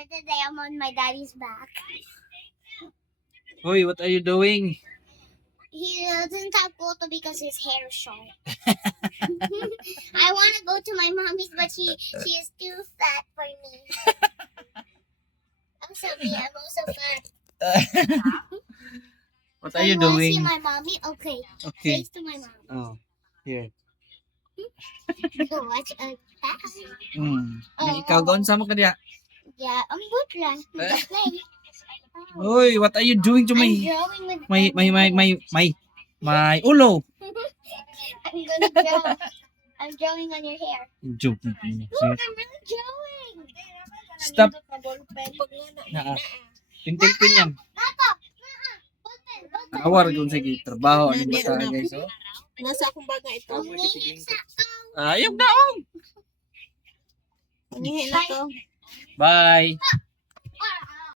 For today, I'm on my daddy's back. Hoy, what are you doing? He doesn't have photo because his hair is short. I want to go to my mommy's, but she is too fat for me. Also me, I'm also fat. What So are you want to see doing? my mommy? Okay. Okay. Face to my mom. Oh, here. Go watch a cat. Di ikaw gaon sa mo ka diya. Yeah, I'm good lang. Play. Hoy, what are you doing to I'm my drawing with my ulo? I'm gonna draw. I'm drawing on your hair. Joking. Look, I'm really drawing. Stop. Pintil-pin yan. Tato! Ballpen! Ballpen! Awar kung sige trabaho ni bata guys. Oh. Nasa akong baga ito. Ang nihit sa Ayog daong. Nangihi na to. Bye.